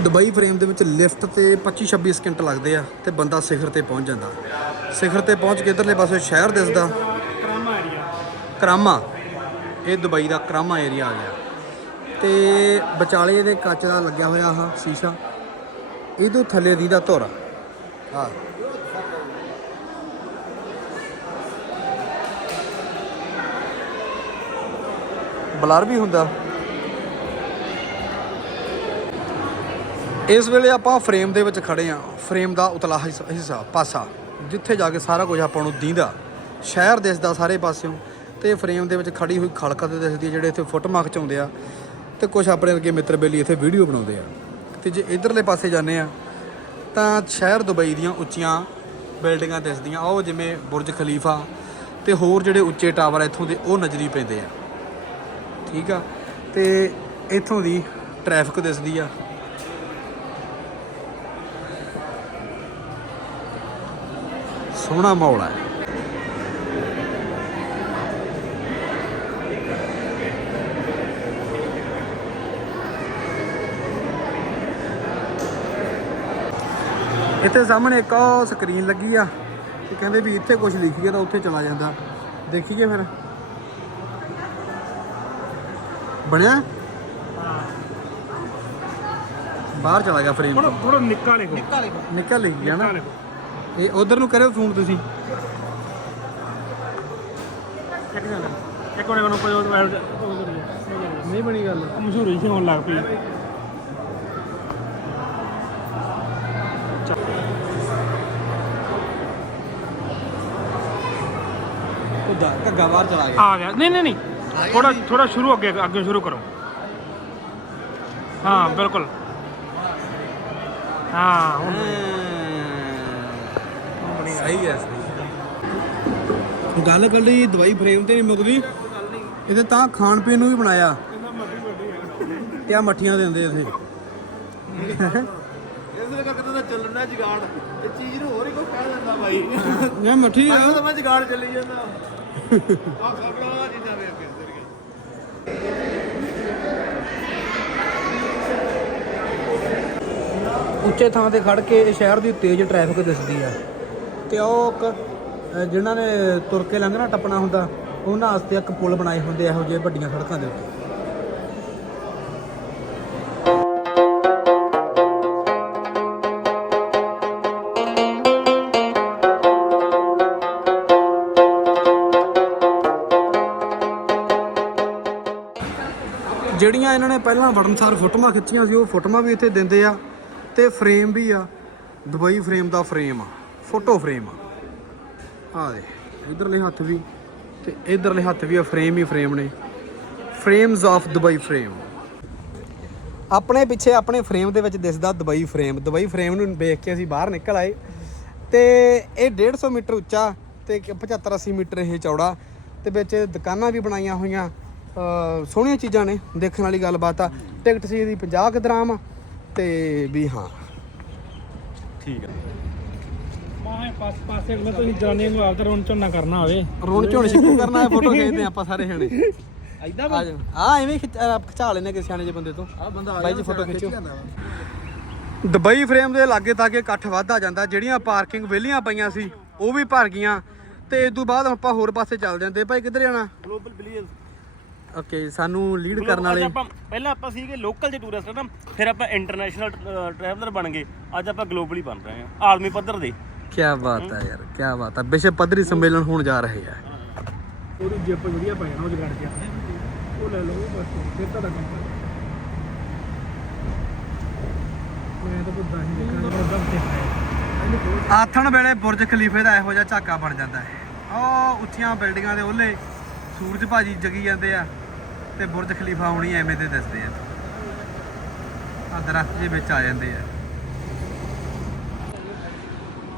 Dubai frame ਦੇ ਵਿੱਚ lift ਤੇ 25 26 ਸਕਿੰਟ ਲੱਗਦੇ ਆ ਤੇ ਬੰਦਾ ਸਿਖਰ ਤੇ ਪਹੁੰਚ ਜਾਂਦਾ। ਸਿਖਰ ਤੇ ਪਹੁੰਚ ਕੇ ਇਧਰਲੇ ਪਾਸੇ ਸ਼ਹਿਰ ਦਿਸਦਾ। ਕਰਾਮਾ ਏਰੀਆ ਕਰਾਮਾ ਇਹ ਦੁਬਈ ਦਾ ਕਰਾਮਾ ਏਰੀਆ ਆ ਗਿਆ। ਤੇ ਵਿਚਾਲੇ ਇਹਦੇ ਕੱਚ ਦਾ ਲੱਗਿਆ ਹੋਇਆ ਆਹ ਸ਼ੀਸ਼ਾ। ਇਹਦੋਂ ਥੱਲੇ ਦੀ ਦਾ ਧੁਰ। ਆ ਬਲਰ ਵੀ ਹੁੰਦਾ। ਇਸ ਵੇਲੇ ਆਪਾਂ ਫਰੇਮ ਦੇ ਵਿੱਚ ਖੜੇ ਆ। ਫਰੇਮ ਦਾ ਉਤਲਾ ਹਿੱਸਾ- ਪਾਸਾ, ਜਿੱਥੇ ਜਾ ਕੇ ਸਾਰਾ ਕੁਝ ਆਪਾਂ ਨੂੰ ਦੀਂਦਾ। ਸ਼ਹਿਰ ਦਿਸਦਾ ਸਾਰੇ ਪਾਸਿਓਂ ਤੇ ਫਰੇਮ ਦੇ ਵਿੱਚ ਖੜੀ ਹੋਈ ਖਲਕਤ ਦਿਸਦੀ ਹੈ, ਜਿਹੜੇ ਇੱਥੇ ਫੁੱਟਮਾਰਕ ਚ ਆਉਂਦੇ ਆ ਤੇ ਕੁਝ ਆਪਣੇ ਵਰਗੇ ਮਿੱਤਰ ਬੇਲੀ ਇੱਥੇ ਵੀਡੀਓ ਬਣਾਉਂਦੇ ਆ। ਤੇ ਜੇ ਇਧਰਲੇ ਪਾਸੇ ਜਾਂਦੇ ਆ, ਤਾਂ ਸ਼ਹਿਰ ਦੁਬਈ ਦੀਆਂ ਉੱਚੀਆਂ ਬਿਲਡਿੰਗਾਂ ਦਿਸਦੀਆਂ। ਉਹ ਜਿਵੇਂ ਬੁਰਜ ਖਲੀਫਾ ਤੇ ਹੋਰ ਜਿਹੜੇ ਉੱਚੇ ਟਾਵਰ ਆ, ਇੱਥੋਂ ਦੇ ਉਹ ਨਜ਼ਰੀ ਪੈਂਦੇ ਆ। ਠੀਕ ਆ? ਤੇ ਇੱਥੋਂ ਦੀ ਟ੍ਰੈਫਿਕ ਦਿਸਦੀ ਆ। ਸੋਹਣਾ ਮਾਹੌਲ ਹੈ। ਇੱਥੇ ਸਾਹਮਣੇ ਇੱਕ ਉਹ ਸਕਰੀਨ ਲੱਗੀ ਆ। ਤੇ ਕਹਿੰਦੇ ਵੀ ਇੱਥੇ ਕੁਝ ਲਿਖੀਏ ਤਾਂ ਉੱਥੇ ਚਲਾ ਜਾਂਦਾ। ਦੇਖੀਏ ਫਿਰ। ਬਣਿਆ? ਬਾਹਰ ਚਲਾ ਗਿਆ ਫਰੇਮ ਥੋੜਾ ਥੋੜਾ ਨਿੱਕਾ ਲਿਖੋ। ਨਿਕਲ ਲਿਖ ਗਿਆ ਨਾ ਨਿੱਕਾ ਲਿਖੋ। ਇਹ ਉਧਰ ਨੂੰ ਕਰਿਓ ਫੋਨ ਤੁਸੀਂ। ਇੱਕ ਮਿੰਟ ਇੱਕ ਮਿੰਟ ਨੂੰ ਕੋਈ ਉਹ ਨਹੀਂ ਬਣੀ ਗੱਲ। ਮਸ਼ਹੂਰੀ ਸੀ ਹੋਣ ਲੱਗ ਪਈ। ਉਹਦਾ ਘੱਗਾ ਬਾਹਰ ਚਲਾ ਗਿਆ। ਆ ਗਿਆ। ਨਹੀਂ ਨਹੀਂ ਨਹੀਂ। ਥੋੜਾ ਥੋੜਾ ਸ਼ੁਰੂ ਅੱਗੇ ਅੱਗੇ ਸ਼ੁਰੂ ਕਰੋ। ਹਾਂ ਬਿਲਕੁਲ। ਹਾਂ ਹੁਣ ਸਹੀ ਹੈ ਸਹੀ ਗੱਲ ਕਰ ਲਈ ਦਵਾਈ ਫਰੇਮ ਤੇ ਨਹੀਂ ਮੁੱਕਦੀ। ਇਹਦੇ ਤਾਂ ਖਾਣ ਪੀਣ ਨੂੰ ਵੀ ਬਣਾਇਆ। ਤੇ ਆ ਮੱਠੀਆਂ ਦਿੰਦੇ ਇੱਥੇ। ਇਸ ਲਈ ਕਹਿੰਦਾ ਤਾਂ ਚੱਲਣਾ ਜਗਾੜ। ਇਹ ਚੀਜ਼ ਨੂੰ ਹੋਰ ਹੀ ਕੋਈ ਕਹਿ ਦਿੰਦਾ ਬਾਈ। ਇਹ ਮੱਠੀ ਆ। ਤਾਂ ਮੈਂ ਜਗਾੜ ਚੱਲੀ ਜਾਂਦਾ। ਆ ਖਬਰਾਂ ਵੇਖ ਕੇ ਤੇਰੀਆਂ ਉੱਚੇ ਥਾਂ ਤੇ ਖੜ ਕੇ ਇਹ ਸ਼ਹਿਰ ਦੀ ਤੇਜ਼ ਟ੍ਰੈਫਿਕ ਦਿਸਦੀ ਆ। ਤੇ ਉਹ ਇੱਕ ਅ, ਜਿਨ੍ਹਾਂ ਨੇ ਤੁਰ ਕੇ ਲੰਘਣਾ ਟੱਪਣਾ ਹੁੰਦਾ ਉਹਨਾਂ ਵਾਸਤੇ ਇੱਕ ਪੁਲ ਬਣਾਏ ਹੁੰਦੇ ਇਹੋ ਜਿਹੇ ਵੱਡੀਆਂ ਸੜਕਾਂ ਦੇ ਉੱਤੇ। ਜਿਹੜੀਆਂ ਇਹਨਾਂ ਨੇ ਪਹਿਲਾਂ ਵੜਨਸਾਰ ਫੋਟੋਆਂ ਖਿੱਚੀਆਂ ਸੀ ਉਹ ਫੋਟੋਆਂ ਵੀ ਇੱਥੇ ਦਿੰਦੇ ਆ ਤੇ ਫਰੇਮ ਵੀ ਆ। ਦੁਬਈ ਫਰੇਮ ਦਾ ਫਰੇਮ ਆ। ਫੋਟੋ ਫਰੇਮ ਆ। ਦੇ, ਇਧਰਲੇ ਹੱਥ ਵੀ ਤੇ ਇਧਰਲੇ ਹੱਥ ਵੀ ਆ, ਫਰੇਮ ਹੀ ਫਰੇਮ ਨੇ। Frames of Dubai frame. ਆਪਣੇ ਪਿੱਛੇ ਆਪਣੇ ਫਰੇਮ ਦੇ ਵਿੱਚ ਦਿਸਦਾ ਦੁਬਈ ਫਰੇਮ। ਦੁਬਈ ਫਰੇਮ ਨੂੰ ਵੇਖ ਕੇ ਅਸੀਂ ਬਾਹਰ ਨਿਕਲ ਆਏ ਤੇ ਇਹ 150 ਮੀਟਰ ਉੱਚਾ ਤੇ 75 80 ਮੀਟਰ ਇਹ ਚੌੜਾ ਤੇ ਵਿੱਚ ਦੁਕਾਨਾਂ ਵੀ ਬਣਾਈਆਂ ਹੋਈਆਂ। ਸੋਹਣੀਆਂ ਚੀਜ਼ਾਂ ਨੇ, ਦੇਖਣ ਵਾਲੀ ਗੱਲਬਾਤ ਆ। ਟਿਕਟ ਸੀ ਦੀ 50 ਕੁ ਦਰਾਮ ਤੇ ਵੀ ਹਾਂ। ਠੀਕ ਆ। ਮਾਹੇ ਪਾਸ ਪਾਸੇ ਅਗਲੇ ਤੁਸੀਂ ਜਾਣੇ ਨੂੰ ਆਪਦਾ ਰੋਣ ਝੋਨਾ ਕਰਨਾ ਹੋਵੇ। ਰੋਣ ਝੋਣ ਸ਼ਿਕੂ ਕਰਨਾ ਹੈ ਫੋਟੋ ਖਿੱਚਦੇ ਆਪਾਂ ਸਾਰੇ ਜਣੇ। ਐਦਾਂ ਆ ਜਾ ਆ ਐਵੇਂ ਖਿੱਚ- ਅ, ਖਿਚਾ ਲੈਨੇ ਕਿਸੇ ਸਿਆਣੇ ਜਿਹੇ ਬੰਦੇ ਤੋਂ। ਆ ਬੰਦਾ ਬਾਈ ਜੀ ਫੋਟੋ ਖਿੱਚੋ ਦੁਬਈ ਫਰੇਮ ਦੇ ਲਾਗੇ ਤਾਗੇ ਇਕੱਠ ਵੱਧਦਾ ਜਾਂਦਾ। ਜਿਹੜੀਆਂ ਪਾਰਕਿੰਗ ਵਿਹਲੀਆਂ ਪਈਆਂ ਸੀ ਉਹ ਵੀ ਭਰ ਗਈਆਂ। ਤੇ ਇਸ ਤੋਂ ਬਾਅਦ ਆਪਾਂ ਹੋਰ ਪਾਸੇ ਚੱਲ ਜਾਂਦੇ ਭਾਈ ਕਿੱਧਰ ਜਾਣਾ? ਗਲੋਬਲ ਵਿਲੀਅਰ ਓਕੇ ਸਾਨੂੰ ਲੀਡ ਕਰਨ ਵਾਲੇ ਆਪਾਂ ਪਹਿਲਾਂ ਆਪਾਂ ਸੀਗੇ ਲੋਕਲ ਦੇ ਟੂਰਿਸਟ ਨਾ। ਫਿਰ ਆਪਾਂ ਇੰਟਰਨੈਸ਼ਨਲ ਟਰੈਵਲਰ ਬਣ ਗਏ। ਅੱਜ ਆਪਾਂ ਗਲੋਬਲੀ ਬਣ ਰਹੇ ਹਾਂ। ਆਲਮੀ ਪੱਧਰ ਦੇ। ਕੀ ਬਾਤ ਹੈ ਯਾਰ ਕੀ ਬਾਤ ਹੈ ਵਿਸ਼ਵ ਪੱਧਰੀ ਸੰਮੇਲਨ ਹੋਣ ਜਾ ਰਹੇ ਆ। ਉਹਦੀ ਜੇਬ ਵਧੀਆ ਪੈ ਜਾਣਾ ਉਹ ਜਗੜ ਕੇ ਉਹ ਲੈ ਲਓ ਬਸ ਫਿਰ ਕੰਮ ਮੈਂ ਤਾਂ ਬੁੱਧਾ ਹੀ ਹੈ ਆਥਣ ਵੇਲੇ ਬੁਰਜ ਖਲੀਫੇ ਦਾ ਇਹੋ ਜਿਹਾ ਝਾਕਾ ਬਣ ਜਾਂਦਾ ਹੈ। ਉਹ ਉੱਚੀਆਂ ਬਿਲਡਿੰਗਾਂ ਦੇ ਉਹਲੇ ਸੂਰਜ ਭਾਜੀ ਜਗੀ ਜਾਂਦੇ ਆ ਤੇ ਬੁਰਜ ਖਲੀਫਾ ਹੋਣੀ ਐਵੇਂ ਦੇ ਦਿਸਦੇ ਆ। ਆ ਦਰਖਤ ਦੇ ਵਿੱਚ ਆ ਜਾਂਦੇ ਆ।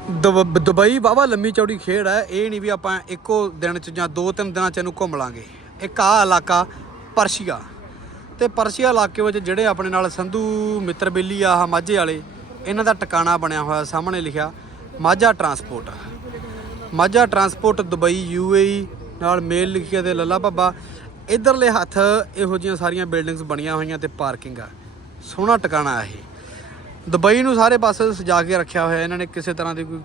ਦੁਬ- ਦੁਬਈ ਵਾਹਵਾ ਲੰਮੀ ਚੌੜੀ ਖੇਡ ਹੈ। ਇਹ ਨਹੀਂ ਵੀ ਆਪਾਂ ਇੱਕੋ ਦਿਨ ਚ ਜਾਂ ਦੋ ਤਿੰਨ ਦਿਨਾਂ ਚ ਇਹਨੂੰ ਘੁੰਮ ਲਾਂਗੇ। ਇੱਕ ਆ ਇਲਾਕਾ, ਪਰਸ਼ੀਆ। ਤੇ ਪਰਸ਼ੀਆ ਇਲਾਕੇ ਵਿੱਚ ਜਿਹੜੇ ਆਪਣੇ ਨਾਲ ਸੰਧੂ ਮਿੱਤਰ ਬੇਲੀ ਆ, ਆਹ ਮਾਝੇ ਵਾਲੇ, ਇਹਨਾਂ ਦਾ ਟਿਕਾਣਾ ਬਣਿਆ ਹੋਇਆ ਸਾਹਮਣੇ ਲਿਖਿਆ, Majha transport. Majha transport Dubai UAE ਨਾਲ ਮੇਲ ਲਿਖਿਆ ਤੇ ਲੱਲਾ ਬੱਬਾ। ਇਧਰਲੇ ਹੱਥ ਇਹੋ ਜਿਹੀਆਂ ਸਾਰੀਆਂ ਬਿਲਡਿੰਗਸ ਬਣੀਆਂ ਹੋਈਆਂ ਤੇ ਪਾਰਕਿੰਗ ਆ। ਸੋਹਣਾ ਟਿਕਾਣਾ ਇਹ। ਦੁਬਈ ਨੂੰ ਸਾਰੇ ਪਾਸੇ ਸਜਾ ਕੇ ਰੱਖਿਆ ਹੋਇਆ ਇਹਨਾਂ ਨੇ ਕਿਸੇ ਤਰ੍ਹਾਂ ਦੀ ਕੋਈ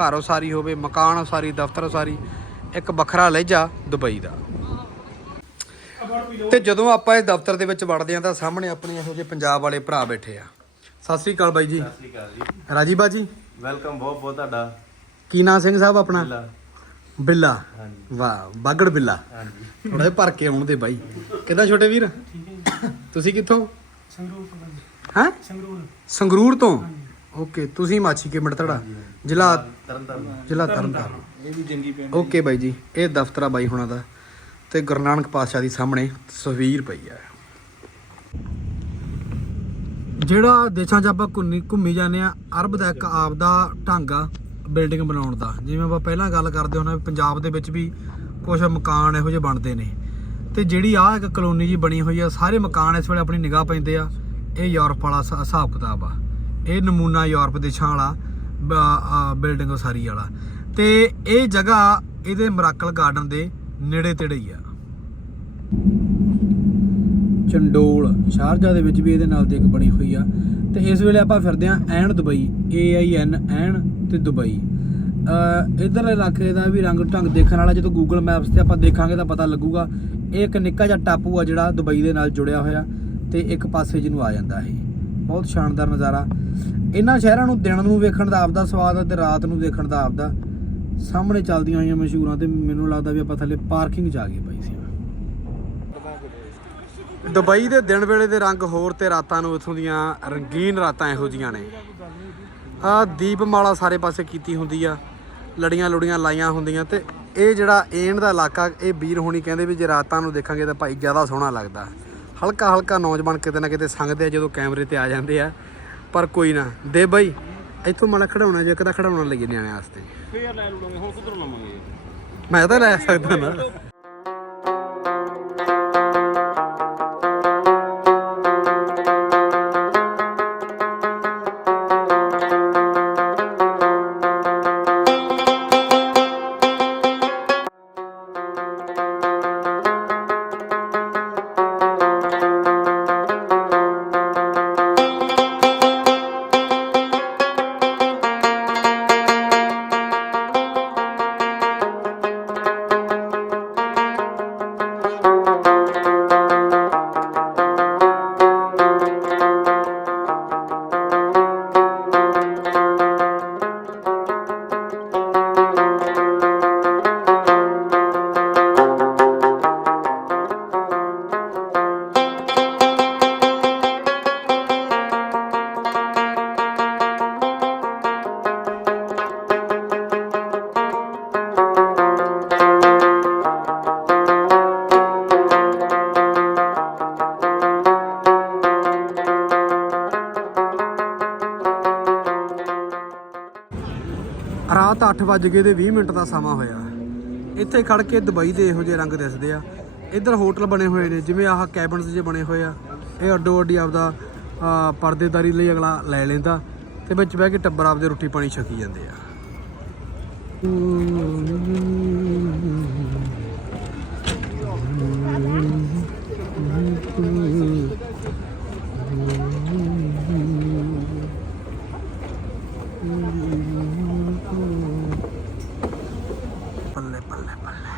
ਘਰ ਉਸਾਰੀ ਹੋਵੇ ਮਕਾਨ ਉਸਾਰੀ ਦਫ਼ਤਰ ਉਸਾਰੀ ਇੱਕ ਵੱਖਰਾ ਲਹਿਜਾ ਦੁਬਈ ਦਾ। ਤੇ ਜਦੋਂ ਆਪਾਂ ਇਸ ਦਫ਼ਤਰ ਦੇ ਵਿੱਚ ਵੜਦੇ ਆ ਤਾਂ ਸਾਹਮਣੇ ਆਪਣੇ ਇਹੋ ਜਿਹੇ ਪੰਜਾਬ ਵਾਲੇ ਭਰਾ ਬੈਠੇ ਆ। ਸਤਿ ਸ੍ਰੀ ਅਕਾਲ ਬਾਈ ਜੀ। ਸਤਿ ਸ਼੍ਰੀ ਅਕਾਲ ਜੀ। ਰਾਜੀ ਬਾਜੀ? ਵੈਲਕਮ ਬਹੁਤ ਬਹੁਤ ਤੁਹਾਡਾ। ਕੀ ਨਾਂ ਸਿੰਘ ਸਾਹਿਬ ਆਪਣਾ? ਬਿੱਲਾ। ਹਾਂਜੀ। ਵਾਹ ਬਾਗੜ ਬਿੱਲਾ। ਹਾਂਜੀ। ਥੋੜਾ ਜਿਹਾ ਭਰ ਕੇ ਆਉਣ ਦੇ ਬਾਈ। ਕਿੱਦਾਂ ਛੋਟੇ ਵੀਰ? ਤੁਸੀਂ ਕਿੱਥੋਂ? ਸੰਗਰੂਰ ਹਾਂ? ਸੰਗਰੂਰ। ਸੰਗਰੂਰ ਤੋਂ? ਓਕੇ ਤੁਸੀਂ ਮਾਛੀ ਕੇ ਮਿੰਟੜਾ ਜ਼ਿਲ੍ਹਾ ਤਰਨ ਤਾਰਨ ਜ਼ਿਲ੍ਹਾ ਤਰਨਤਾਰਨ। ਇਹ ਵੀ ਜੰਗੀ ਪਿੰਡ ਓਕੇ ਬਾਈ ਜੀ ਇਹ ਦਫ਼ਤਰ ਆ ਬਾਈ ਹੁਣਾਂ ਦਾ ਤੇ ਗੁਰੂ ਨਾਨਕ ਪਾਤਸ਼ਾਹ ਦੀ ਸਾਹਮਣੇ ਤਸਵੀਰ ਪਈ ਆ ਜਿਹੜਾ ਦੇਸ਼ਾਂ 'ਚ ਆਪਾਂ ਘੁੰਮੀ ਘੁੰਮੀ ਜਾਂਦੇ ਆ ਅਰਬ ਦਾ ਇੱਕ ਆਪ ਦਾ ਢੰਗ ਆ ਬਿਲਡਿੰਗ ਬਣਾਉਣ ਦਾ। ਜਿਵੇਂ ਆਪਾਂ ਪਹਿਲਾਂ ਗੱਲ ਕਰਦੇ ਆ ਪੰਜਾਬ ਦੇ ਵਿੱਚ ਵੀ ਕੁਝ ਮਕਾਨ ਇਹੋ ਜਿਹੇ ਬਣਦੇ ਨੇ। ਤੇ ਜਿਹੜੀ ਆ ਇੱਕ ਕਲੋਨੀ ਜੀ ਬਣੀ ਹੋਈ ਆ ਸਾਰੇ ਮਕਾਨ ਇਸ ਵੇਲੇ ਆਪਣੀ ਨਿਗਾਹ ਪੈਂਦੇ ਆ। ਇਹ ਯੂਰਪ ਵਾਲਾ ਹਿਸਾ- ਹਿਸਾਬ ਕਿਤਾਬ ਆ। ਇਹ ਨਮੂਨਾ ਯੂਰਪ ਦੇਸ਼ਾਂ ਵਾਲਾ ਬਿਲਡਿੰਗ ਉਸਾਰੀ ਵਾਲਾ। ਤੇ ਇਹ ਜਗ੍ਹਾ ਇਹਦੇ ਮਰਾਕਲ ਗਾਰਡਨ ਦੇ ਨੇੜੇ ਤੇੜੇ ਹੀ ਆ। ਚੰਡੋਲ, ਸ਼ਾਰਜਾ ਦੇ ਵਿੱਚ ਵੀ ਇਹਦੇ ਨਾਲ ਦੀ ਇੱਕ ਬਣੀ ਹੋਈ ਆ। ਤੇ ਇਸ ਵੇਲੇ ਆਪਾਂ ਫਿਰਦੇ ਆ ਐਨ ਦੁਬਈ ਏ ਆਈ ਐਨ ਐਨ ਤੇ ਦੁਬਈ। ਅ, ਇਧਰ ਇਲਾਕੇ ਦਾ ਵੀ ਰੰਗ ਢੰਗ ਦੇਖਣ ਵਾਲਾ, ਜਦੋਂ ਗੂਗਲ ਮੈਪਸ ਤੇ ਆਪਾਂ ਦੇਖਾਂਗੇ ਤਾਂ ਪਤਾ ਲੱਗੂਗਾ, ਇਹ ਇੱਕ ਨਿੱਕਾ ਜਿਹਾ ਟਾਪੂ ਆ ਜਿਹੜਾ ਦੁਬਈ ਦੇ ਨਾਲ ਜੁੜਿਆ ਹੋਇਆ। ਤੇ ਇੱਕ ਪਾਸੇ ਜਿਹਨੂੰ ਆ ਜਾਂਦਾ ਇਹ ਬਹੁਤ ਸ਼ਾਨਦਾਰ ਨਜ਼ਾਰਾ। ਇਹਨਾਂ ਸ਼ਹਿਰਾਂ ਨੂੰ ਦਿਨ ਨੂੰ ਵੇਖਣ ਦਾ ਆਪਦਾ ਸਵਾਦ ਆ ਤੇ ਰਾਤ ਨੂੰ ਦੇਖਣ ਦਾ ਆਪਦਾ ਸਾਹਮਣੇ ਚੱਲਦੀਆਂ ਹੋਈਆਂ ਮਸ਼ਹੂਰਾਂ ਤੇ ਮੈਨੂੰ ਲੱਗਦਾ ਵੀ ਆਪਾਂ ਥੱਲੇ ਪਾਰਕਿੰਗ 'ਚ ਆ ਗਏ ਬਾਈ ਸੀ। ਦੁਬਈ ਦੇ ਦਿਨ ਵੇਲੇ ਦੇ ਰੰਗ ਹੋਰ ਤੇ ਰਾਤਾਂ ਨੂੰ ਇਥੋਂ ਦੀਆਂ ਰੰਗੀਨ ਰਾਤਾਂ ਇਹੋ ਜੀਆਂ ਨੇ। ਆ ਦੀਪਮਾਲਾ ਸਾਰੇ ਪਾਸੇ ਕੀਤੀ ਹੁੰਦੀ ਆ। ਲੜੀਆਂ ਲੁੜੀਆਂ ਲਾਈਆਂ ਹੁੰਦੀਆਂ ਤੇ ਇਹ ਜਿਹੜਾ ਏਨ ਦਾ ਇਲਾਕਾ, ਇਹ ਵੀਰ ਹੋਣੀ ਕਹਿੰਦੇ ਵੀ ਜੇ ਰਾਤਾਂ ਨੂੰ ਦੇਖਾਂਗੇ ਤਾਂ ਭਾਈ ਜ਼ਿਆਦਾ ਸੋਹਣਾ ਲੱਗਦਾ। ਹਲਕਾ ਹਲਕਾ ਨੌਜਵਾਨ ਕਿਤੇ ਨਾ ਕਿਤੇ ਸੰਗਦੇ ਆ ਜਦੋਂ ਕੈਮਰੇ ਤੇ ਆ ਜਾਂਦੇ ਆ। ਪਰ ਕੋਈ ਨਾ। ਦੇ ਬਾਈ ਇੱਥੋਂ ਮਨ ਖੜਾਉਣਾ ਜੇ ਕਿਦਾ ਖੜਾਉਣਾ ਲਈਏ ਨਿਆਣਿਆਂ ਵਾਸਤੇ। ਫੇਰ ਲੈ ਲੂਣਾਂਗੇ ਹੁਣ ਕਿਧਰੋਂ ਲਵਾਂਗੇ? ਮੈਂ ਤਾਂ ਲੈ ਸਕਦਾ ਨਾ। ਵੱਜ ਗਏ ਤੇ 20 ਮਿੰਟ ਦਾ ਸਮਾਂ ਹੋਇਆ ਇੱਥੇ ਖੜ ਕੇ ਦੁਬਈ ਦੇ ਇਹੋ ਜਿਹੇ ਰੰਗ ਦਿਸਦੇ ਆ। ਇੱਧਰ ਹੋਟਲ ਬਣੇ ਹੋਏ ਨੇ, ਜਿਵੇਂ ਆਹ ਕੈਬਨਸ ਜੇ ਬਣੇ ਹੋਏ ਆ। ਇਹ ਅੱਡੋ ਅੱਡੀ ਆਪਦਾ ਪਰਦੇਦਾਰੀ ਲਈ ਅਗਲਾ ਲੈ ਲੈਂਦਾ ਤੇ ਵਿੱਚ ਬਹਿ ਕੇ ਟੱਬਰ ਆਪਦੇ ਰੋਟੀ ਪਾਣੀ ਛਕੀ ਜਾਂਦੇ ਆ ਪੱਲੇ ਪੱਲੇ ਪੱਲੇ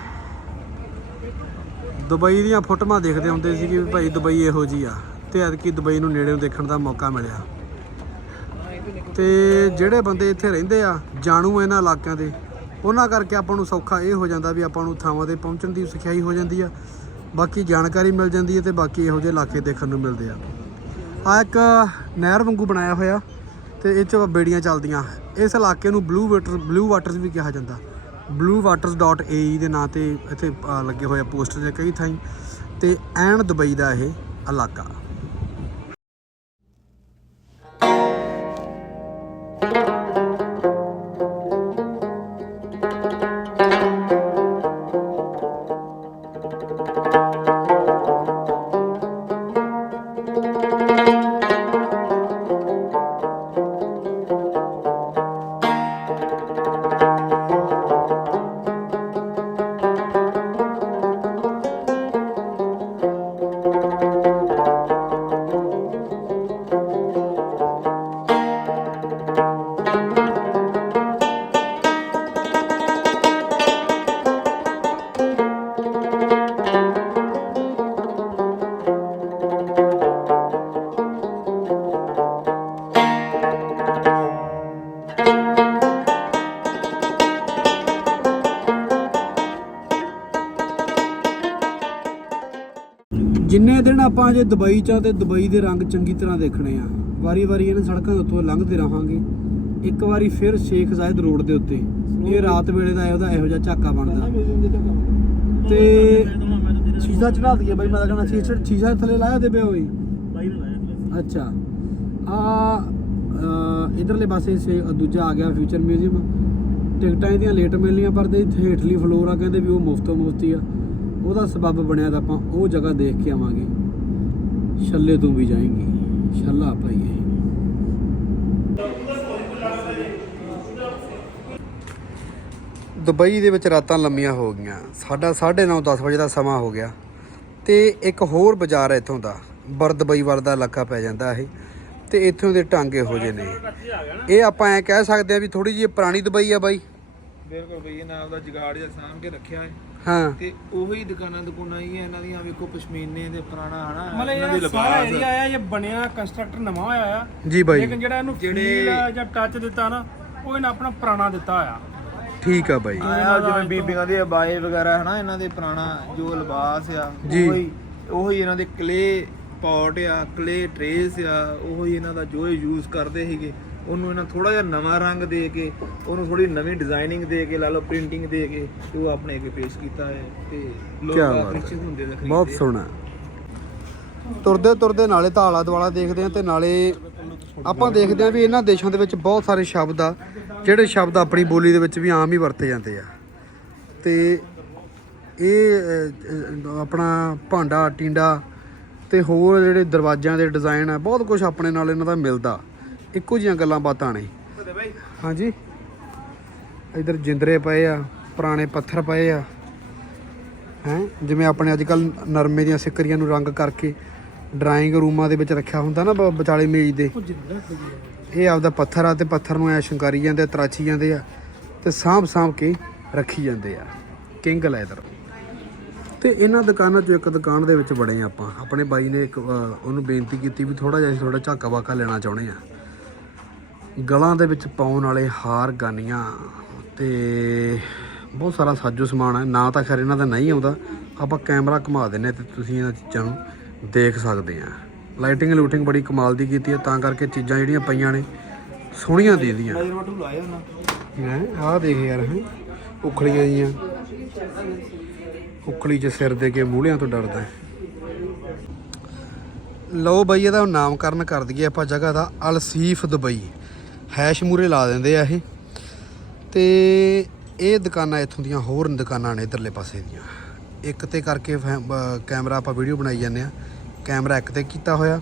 ਦੁਬਈ ਦੀਆਂ ਫੋਟੋਆਂ ਦੇਖਦੇ ਹੁੰਦੇ ਸੀ ਕਿ ਵੀ ਭਾਈ ਦੁਬਈ ਇਹੋ ਜੀ ਆ ਤੇ ਐਤਕੀ ਦੁਬਈ ਨੂੰ ਨੇੜਿਓਂ ਦੇਖਣ ਦਾ ਮੌਕਾ ਮਿਲਿਆ। ਤੇ ਜਿਹੜੇ ਬੰਦੇ ਇੱਥੇ ਰਹਿੰਦੇ ਆ, ਜਾਣੂ ਇਹਨਾਂ ਇਲਾਕਿਆਂ ਦੇ, ਉਹਨਾਂ ਕਰਕੇ ਆਪਾਂ ਨੂੰ ਸੌਖਾ ਇਹ ਹੋ ਜਾਂਦਾ ਵੀ ਆਪਾਂ ਨੂੰ ਥਾਵਾਂ ਤੇ ਪਹੁੰਚਣ ਦੀ ਸਿਖਿਆਈ ਹੋ ਜਾਂਦੀ ਆ, ਬਾਕੀ ਜਾਣਕਾਰੀ ਮਿਲ ਜਾਂਦੀ ਹੈ ਤੇ ਬਾਕੀ ਇਹੋ ਜਿਹੇ ਇਲਾਕੇ ਦੇਖਣ ਨੂੰ ਮਿਲਦੇ ਆ। ਆ ਇੱਕ ਨਹਿਰ ਵਾਂਗੂ ਬਣਾਇਆ ਹੋਇਆ ਤੇ ਇਹ ਚ ਬੇੜੀਆਂ ਚੱਲਦੀਆਂ। ਇਸ ਇਲਾਕੇ ਨੂੰ ਬਲੂ ਵਾਟਰ ਬਲੂ ਵਾਟਰਸ ਵੀ ਕਿਹਾ ਜਾਂਦਾ। bluewaters.ae ਦੇ ਨਾਂ ਤੇ ਇੱਥੇ ਲੱਗੇ ਹੋਏ ਆ ਪੋਸਟਰ ਜੇ ਕਈ ਥਾਈਂ ਤੇ ਐਨ ਦੁਬਈ ਦਾ ਇਹ ਇਲਾਕਾ। ਜੇ ਦੁਬਈ ਚ ਆ ਤੇ ਦੁਬਈ ਦੇ ਰੰਗ ਚੰਗੀ ਤਰ੍ਹਾਂ ਦੇਖਣੇ ਆ। ਵਾਰੀ ਵਾਰੀ ਇਹਨਾਂ ਸੜਕਾਂ ਦੇ ਉੱਤੋਂ ਲੰਘਦੇ ਰਹਾਂਗੇ। ਇੱਕ ਵਾਰੀ ਫਿਰ ਸ਼ੇਖ ਜ਼ਾਇਦ ਰੋਡ ਦੇ ਉੱਤੇ। ਇਹ ਰਾਤ ਵੇਲੇ ਦਾ ਉਹਦਾ ਇਹੋ ਜਿਹਾ ਝਾਕਾ ਬਣਦਾ। ਤੇ ਸ਼ੀਸ਼ਾ ਚੜਾ ਦਈਏ ਬਾਈ ਮੈਂ ਤਾਂ ਕਹਿੰਦਾ ਸ਼ੀਸ਼ਾ ਸ਼ੀਸ਼ਾ ਥੱਲੇ ਲਾਇਆ ਦੇ ਪਿਆ ਹੋਈ ਬਾਈ ਨੂੰ ਲਾਇਆ ਅੱਛਾ। ਆ ਇਧਰਲੇ ਪਾਸੇ ਸੇ ਦੂਜਾ ਆ ਗਿਆ ਫਿਊਚਰ ਮਿਊਜ਼ੀਅਮ ਟਿਕਟਾਂ ਇਹਦੀਆਂ ਲੇਟ ਮਿਲਣੀਆਂ ਪਰ ਦੇ ਹੇਠਲੀ ਫਲੋਰ ਆ ਕਹਿੰਦੇ ਵੀ ਉਹ ਮੁਫਤੋਂ ਮੁਫਤੀ ਆ। ਉਹਦਾ ਸਬਬ ਬਣਿਆ ਤਾਂ ਆਪਾਂ ਉਹ ਜਗ੍ਹਾ ਦੇਖ ਕੇ ਆਵਾਂਗੇ। ਛੱਲੇ ਤੋਂ ਵੀ ਜਾਏਂਗੇ। ਛੱਲਾ ਭਾਈਏ ਦੁਬਈ ਦੇ ਵਿੱਚ ਰਾਤਾਂ ਲੰਮੀਆਂ ਹੋ ਗਈਆਂ। ਸਾਡਾ 9:30 10 ਵਜੇ ਦਾ ਸਮਾਂ ਹੋ ਗਿਆ। ਤੇ ਇੱਕ ਹੋਰ ਬਾਜ਼ਾਰ ਹੈ ਇੱਥੋਂ ਦਾ। ਬਰਦਬਈ ਵੱਲ ਦਾ ਇਲਾਕਾ ਪੈ ਜਾਂਦਾ ਇਹ। ਤੇ ਇੱਥੋਂ ਦੇ ਢੰਗ ਇਹੋ ਜਿਹੇ ਨੇ। ਇਹ ਆਪਾਂ ਐ ਕਹਿ ਸਕਦੇ ਆ ਵੀ ਥੋੜੀ ਜਿਹੀ ਪੁਰਾਣੀ ਦੁਬਈ ਆ ਬਾਈ। ਬਿਲਕੁਲ ਬਈ ਇਹਨਾਂ ਆਪਦਾ ਜਗਾੜ ਜਿਹਾ ਸਾਂਭ ਕੇ ਰੱਖਿਆ ਹੈ। ਹਾਂ। ਤੇ ਉਹੀ ਦੁਕਾਨਾਂ ਦੁਕਾਨਾਂ ਹੀ ਹੈ ਇਹਨਾਂ ਦੀਆਂ ਵੇਖੋ ਪਸ਼ਮੀਨੇ ਦੇ ਪੁਰਾਣਾ ਹਨਾ ਮਤਲਬ ਇਹਨਾਂ ਇਹ ਸਾਰਾ ਏਰੀਆ ਆਇਆ ਇਹ ਬਣਿਆ ਕੰਸਟਰਕਟਰ ਨਵਾਂ ਹੋਇਆ ਆ ਜੀ ਬਾਈ। ਲੇਕਿਨ ਜਿਹੜਾ ਇਹਨੂੰ ਫੀਲ ਜਾਂ ਟੱਚ ਦਿੱਤਾ ਨਾ ਉਹ ਇਹਨਾਂ ਆਪਣਾ ਪੁਰਾਣਾ ਦਿੱਤਾ ਆ ਠੀਕ ਆ ਬਾਈ। ਆਇਆ ਜਿਵੇਂ ਬੀਬੀਆਂ ਦੇ ਅਬਾਏ ਵਗੈਰਾ ਹਨਾ ਇਹਨਾਂ ਦੇ ਪੁਰਾਣਾ ਜੋ ਲਿਬਾਸ ਆ ਜੀ। ਉਹੀ ਉਹੀ ਇਹਨਾਂ ਦੇ ਕਲੇ ਪੌਟ ਆ ਕਲੇ ਟਰੇਸ ਆ ਉਹੀ ਇਹਨਾਂ ਦਾ ਜੋ ਯੂਜ਼ ਕਰਦੇ ਸੀਗੇ। ਉਹਨੂੰ ਇਹਨਾਂ ਥੋੜਾ ਜਿਹਾ ਨਵਾਂ ਰੰਗ ਦੇ ਕੇ ਉਹਨੂੰ ਥੋੜੀ ਨਵੀਂ ਡਿਜ਼ਾਈਨਿੰਗ ਦੇ ਕੇ ਲਾ ਲਓ ਪ੍ਰਿੰਟਿੰਗ ਦੇ ਕੇ ਤੇ ਉਹ ਆਪਣੇ ਅੱਗੇ ਪੇਸ਼ ਕੀਤਾ ਹੈ ਤੇ ਲੋਕ ਕਿਆ ਬਾਤ ਆਕਰਸ਼ਿਤ ਹੁੰਦੇ ਨੇ ਬਹੁਤ ਖਰੀਦਦੇ ਸੋਹਣਾ। ਤੁਰਦੇ ਤੁਰਦੇ ਨਾਲੇ ਤਾਂ ਆਲਾ ਦੁਆਲਾ ਦੇਖਦੇ ਆ ਤੇ ਨਾਲੇ ਆਪਾਂ ਦੇਖਦੇ ਆ ਵੀ ਇਹਨਾਂ ਦੇਸ਼ਾਂ ਦੇ ਵਿੱਚ ਬਹੁਤ ਸਾਰੇ ਸ਼ਬਦ ਆ ਜਿਹੜੇ ਸ਼ਬਦ ਆਪਣੀ ਬੋਲੀ ਦੇ ਵਿੱਚ ਵੀ ਆਮ ਹੀ ਵਰਤੇ ਜਾਂਦੇ ਆ। ਤੇ ਇਹ ਅਹ, ਅਹ, ਆਪਣਾ ਭਾਂਡਾ ਟਿੰਡਾ ਤੇ ਹੋਰ ਜਿਹੜੇ ਦਰਵਾਜ਼ਿਆਂ ਦੇ ਡਿਜ਼ਾਈਨ ਆ ਬਹੁਤ ਕੁਝ ਆਪਣੇ ਨਾਲ ਇਹਨਾਂ ਦਾ ਮਿਲਦਾ। ਇੱਕੋ ਜਿਹੀਆਂ ਗੱਲਾਂ ਬਾਤਾਂ ਨੇ। ਹਾਂਜੀ। ਇਧਰ ਜਿੰਦਰੇ ਪਏ ਆ ਪੁਰਾਣੇ ਪੱਥਰ ਪਏ ਆ। ਹੈ? ਜਿਵੇਂ ਆਪਣੇ ਅੱਜ ਕੱਲ ਨਰਮੇ ਦੀਆਂ ਸਿੱਕਰੀਆਂ ਨੂੰ ਰੰਗ ਕਰਕੇ ਡਰਾਇੰਗ ਰੂਮਾਂ ਦੇ ਵਿੱਚ ਰੱਖਿਆ ਹੁੰਦਾ ਨਾ ਵਿਚਾਲੇ ਮੇਜ਼ ਦੇ। ਇਹ ਆਪਦਾ ਪੱਥਰ ਆ ਤੇ ਪੱਥਰ ਨੂੰ ਐ ਸ਼ਿੰਗਾਰੀ ਜਾਂਦੇ ਤਰਾਚੀ ਜਾਂਦੇ ਆ ਤੇ ਸਾਂਭ ਸਾਂਭ ਕੇ ਰੱਖੀ ਜਾਂਦੇ ਆ। ਕਿੰਗ ਲੈਦਰ ਤੇ ਇਹਨਾਂ ਦੁਕਾਨਾਂ 'ਚੋਂ ਇੱਕ ਦੁਕਾਨ ਦੇ ਵਿੱਚ ਬੜੇ ਆਪਾਂ। ਆਪਣੇ ਬਾਈ ਨੇ ਇੱਕ ਉਹਨੂੰ ਬੇਨਤੀ ਕੀਤੀ ਵੀ ਥੋੜਾ ਜਿਹਾ ਥੋੜਾ ਝਾਕਾ ਵਾਕਾ ਲੈਣਾ ਚਾਹੁੰਦੇ ਆ। ਗਲਾਂ ਦੇ ਵਿੱਚ ਪਾਉਣ ਵਾਲੇ ਹਾਰ ਗਾਨੀਆਂ ਤੇ ਬਹੁਤ ਸਾਰਾ ਸਾਜੋ ਸਮਾਨ ਹੈ। ਨਾ ਤਾਂ ਖੈਰ ਇਹਨਾਂ ਦਾ ਨਹੀਂ ਆਉਂਦਾ। ਆਪਾਂ ਕੈਮਰਾ ਘੁਮਾ ਦਿੰਨੇ ਤੇ ਤੁਸੀਂ ਇਹਨਾਂ ਚੀਜ਼ਾਂ ਨੂੰ ਦੇਖ ਸਕਦੇ ਆ ਲਾਈਟਿੰਗ ਲੂਟਿੰਗ ਬੜੀ ਕਮਾਲ ਦੀ ਕੀਤੀ ਹੈ ਤਾਂ ਕਰਕੇ ਚੀਜ਼ਾਂ ਜਿਹੜੀਆਂ ਪਈਆਂ ਨੇ ਸੋਹਣੀਆਂ ਉਹਨਾਂ ਹੈ? ਆਹ ਦੇਖ ਯਾਰ ਹੈ? ਉਖਲੀਆਂ ਜੀਆਂ। ਉਖਲੀ 'ਚ ਸਿਰ ਦੇ ਕੇ ਮੂਹਲਿਆਂ ਤੋਂ ਡਰਦਾ। ਲਓ ਬਈ ਇਹਦਾ ਨਾਮਕਰਨ ਕਰ ਦਈਏ ਆਪਾਂ ਜਗ੍ਹਾ ਦਾ ਅਲਸੀਫ ਦੁਬਈ। ਹੈਸ਼ ਮੂਰੇ ਲਾ ਦਿੰਦੇ ਆ ਇਹ। ਤੇ ਇਹ ਦੁਕਾਨਾਂ ਇੱਥੋਂ ਦੀਆਂ ਹੋਰ ਦੁਕਾਨਾਂ ਨੇ ਇਧਰਲੇ ਪਾਸੇ ਦੀਆਂ। ਇੱਕ ਤੇ ਕਰਕੇ ਫੈ- ਕੈਮਰਾ ਆਪਾਂ ਵੀਡੀਓ ਬਣਾਈ ਜਾਂਦੇ ਆ। ਕੈਮਰਾ ਇੱਕ ਤੇ ਕੀਤਾ ਹੋਇਆ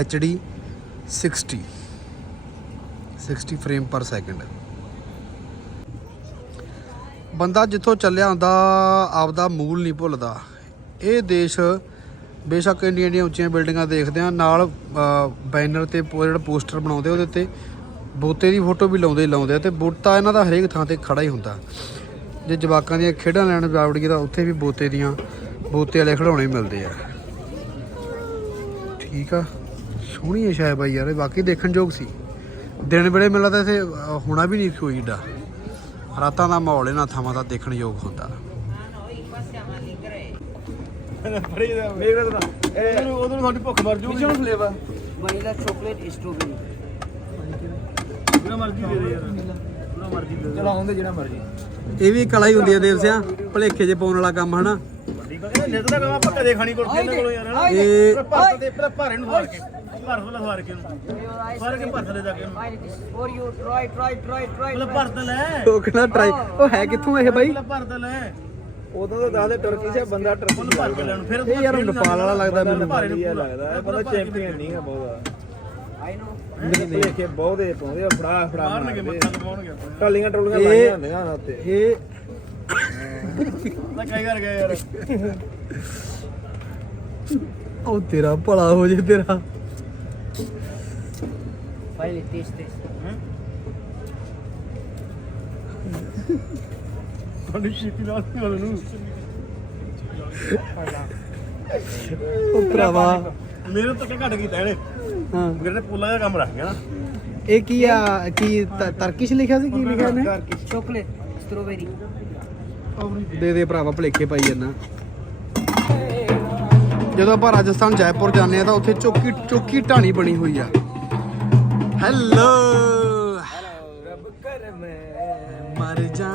HD 60 60 ਫਰੇਮ ਪਰ ਸੈਕਿੰਡ। ਬੰਦਾ ਜਿੱਥੋਂ ਚੱਲਿਆ ਹੁੰਦਾ, ਆਪਦਾ ਮੂਲ ਨਹੀਂ ਭੁੱਲਦਾ। ਇਹ ਦੇਸ਼ ਬੇਸ਼ੱਕ ਇੰਡੀਆਂ ਦੀਆਂ ਉੱਚੀਆਂ ਬਿਲਡਿੰਗਾਂ ਦੇਖਦੇ ਆ। ਨਾਲ ਬੈਨਰ ਤੇ ਜਿਹੜਾ ਪੋਸਟਰ ਬਣਾਉਂਦੇ ਉਹਦੇ ਤੇ ਬੂਤੇ ਦੀ ਫੋਟੋ ਵੀ ਲਾਉਂਦੇ ਲਾਉਂਦੇ ਆ ਤੇ ਬੂਟਾ ਇਹਨਾਂ ਦਾ ਹਰੇਕ ਥਾਂ ਤੇ ਖੜਾ ਹੀ ਹੁੰਦਾ। ਜੇ ਜਵਾਕਾਂ ਦੀਆਂ ਖੇਡਾਂ ਲੈਣ ਜਾਵੜੀਏ ਤਾਂ ਉੱਥੇ ਵੀ ਬੂਤੇ ਦੀਆਂ ਬੂਤੇ ਵਾਲੇ ਖਿਡੌਣੇ ਮਿਲਦੇ ਆ। ਠੀਕ ਆ? ਸੋਹਣੀ ਹੈ ਸ਼ਾਇਦ ਬਾਈ ਯਾਰ ਬਾਕੀ ਦੇਖਣ ਯੋਗ ਸੀ। ਦਿਨ ਵੇਲੇ ਮਿਲਦਾ ਇਥੇ ਹੋਣਾ ਵੀ ਨਹੀਂ ਕੋਈ ਏਡਾ। ਰਾਤਾਂ ਦਾ ਮਾਹੌਲ ਇਹਨਾਂ ਥਾਵਾਂ ਦਾ ਦੇਖਣ ਯੋਗ ਹੁੰਦਾ। ਫੜੀ ਉਹਦੋਂ ਤੁਹਾਡੀ ਭੁੱਖ ਮਰ ਜੂਗੀ। ਜਿਹੜਾ ਫਲੇਵਰ ਵਨੀਲਾ ਚਾਕਲੇਟ ਸਟ੍ਰਾਬੇਰੀ ਜਿਹੜਾ ਮਰਜ਼ੀ ਦੇ ਦੇ ਯਾਰ। ਜਿਹੜਾ ਮਰਜ਼ੀ ਦੇ ਦੇ। ਚਲਾਉਂਦੇ ਜਿਹੜਾ ਮਰਜ਼ੀ। ਇਹ ਵੀ ਕਲਾ ਹੀ ਹੁੰਦੀ ਆ ਦੇਵਸਿਆ ਭਲੇਖੇ ਜੇ ਪਾਉਣ ਵਾਲਾ ਕੰਮ ਹਨਾ? ਇਹ ਨਿੱਤ ਦਾ ਕੰਮ ਆਪਾਂ ਕਦੇ ਖਾਣੀ ਕੁਲਫੀ ਇਹਨਾਂ ਕੋਲੋਂ ਯਾਰ ਹਨਾ? ਇਹ ਦੇ ਪਹਿਲਾਂ ਭਾਰੇ ਨੂੰ ਸਵਾਰ ਕੇ। ਭਰਤ ਪਹਿਲਾਂ ਸਵਾਰ ਕੇ ਇਹਨੂੰ ਸਵਾਰ ਕੇ ਭਰਤ ਲੈ ਜਾ ਕੇ ਇਹਨੂੰ for you. Try, try, try, try. ਪਹਿਲਾਂ try. ਭਰਤ ਲੈ। ਕਹਿੰਦਾ ਟਰਾਈ ਉਹ ਹੈ ਕਿੱਥੋਂ ਇਹ ਬਾਈ? ਪਹਿਲਾਂ ਭਰਤ ਲੈ। ਉਦੋਂ ਤਾਂ ਦੱਸਦੇ ਟਰਕੀ ਸੇ ਬੰਦਾ ਟਰਕੀ ਭਰ ਕੇ ਲੈਣ ਫਿਰ ਇਹ ਯਾਰ ਨੇਪਾਲ ਵਾਲਾ ਲੱਗਦਾ ਮੈਨੂੰ ਭਾਰੇ ਨੂੰ ਲੱਗਦਾ। ਇਹ ਬੰਦਾ ਚੈਂਪੀਅਨ ਨਹੀਂ ਹੈ ਬਹੁਤਾ। I know. ਨਹੀਂ ਦੇਖੇ ਬਹੁਤੇ ਪਾਉਂਦੇ ਆ ਫੜਾ ਫੜਾ ਮਾਰਨਗੇ ਮੱਥਾ ਲਵਾਉਣਗੇ ਟਾਲੀਆਂ ਟੋਲੀਆਂ ਲਾਈਆਂ ਹੁੰਦੀਆਂ ਉਹਨਾਂ ਉੱਤੇ। ਇਹ ਤਾਂ ਕਈ ਕਰ ਗਏ ਯਾਰ। ਉਹ ਤੇਰਾ ਭਲਾ ਹੋ ਜੇ ਤੇਰਾ। Finally, taste this. ਤੁਹਾਡੀ ਛੇਤੀ ਨਾਲ ਗੱਲ ਨੂੰ ਉਹ ਭਰਾਵਾ। ਮੇਰੇ ਤੋਂ ਘੱਟ ਕੀਤਾ ਇਹਨੇ। ਹਾਂ। ਮੇਰੇ ਨੇ ਪੁੱਲਾ ਦਾ ਕੰਮ ਰੱਖ ਗਿਆ ਨਾ। ਇਹ ਕੀ ਆ ਕੀ ਤ- ਤਰਕਿਸ਼ ਲਿਖਿਆ ਸੀ ਕੀ ਲਿਖਿਆ ਨੇ Chocolate, strawberry. ਦੇ ਦੇ ਭਰਾਵਾ ਭਲੇਖੇ ਪਾਈ ਜਾਂਦਾ। ਜਦੋਂ ਆਪਾਂ ਰਾਜਸਥਾਨ ਜੈਪੁਰ ਜਾਂਦੇ ਆ ਤਾਂ ਉੱਥੇ ਚੌਕੀ ਚੌਕੀ ਢਾਣੀ ਬਣੀ ਹੋਈ ਆ। ਹੈਲੋ ਰੱਬ ਕਰ ਮੈਂ ਮਰ ਜਾ।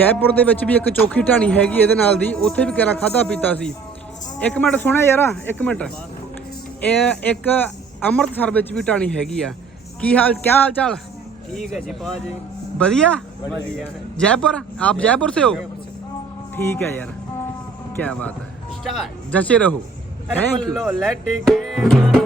ਜੈਪੁਰ ਦੇ ਵਿੱਚ ਵੀ ਇੱਕ ਚੋਖੀ ਢਾਣੀ ਹੈਗੀ ਇਹਦੇ ਨਾਲ ਦੀ ਉੱਥੇ ਵੀ ਕਿਹੜਾ ਖਾਦਾ ਪੀਤਾ ਸੀ? ਇੱਕ ਮਿੰਟ ਸੁਣਿਆ ਯਾਰ ਇੱਕ ਮਿੰਟ। ਇਹ ਇੱਕ ਅੰਮ੍ਰਿਤਸਰ ਵਿੱਚ ਵੀ ਢਾਣੀ ਹੈਗੀ ਆ। ਕੀ ਹਾਲ ਕੀ ਹਾਲ ਚਾਲ ਠੀਕ ਹੈ ਜੀ ਪਾਜੀ ਵਧੀਆ? ਵਧੀਆ। ਜੈਪੁਰ? ਆਪ ਜੈਪੁਰ ਸੇ ਹੋ? ਠੀਕ ਹੈ ਯਾਰ। ਕੀ ਬਾਤ ਹੈ। ਸਟਾਰ ਜਸੇ ਰਹੋ। ਥੈਂਕ ਯੂ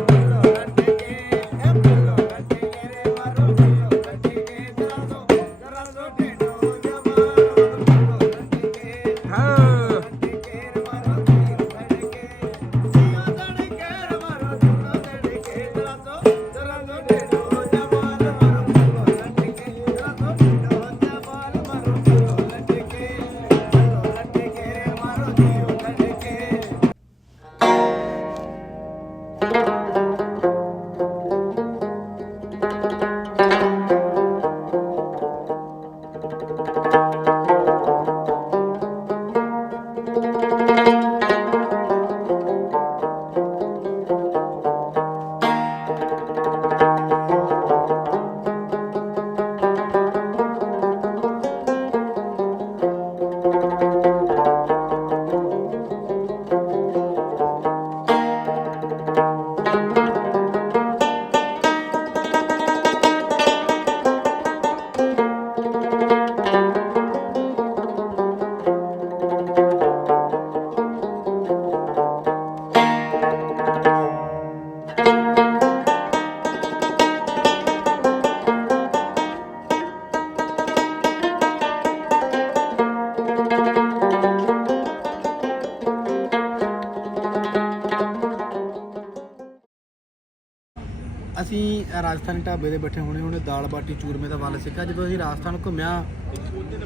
ਅਸੀਂ ਰਾਜਸਥਾਨੀ ਢਾਬੇ ਦੇ ਬੈਠੇ ਹੋਣੇ ਹੁਣੇ ਦਾਲ ਬਾਟੀ, ਚੂਰਮੇ ਦਾ ਵੱਲ ਸਿੱਖਿਆ। ਜਦੋਂ ਅਸੀਂ ਰਾਜਸਥਾਨ ਘੁੰਮਿਆ,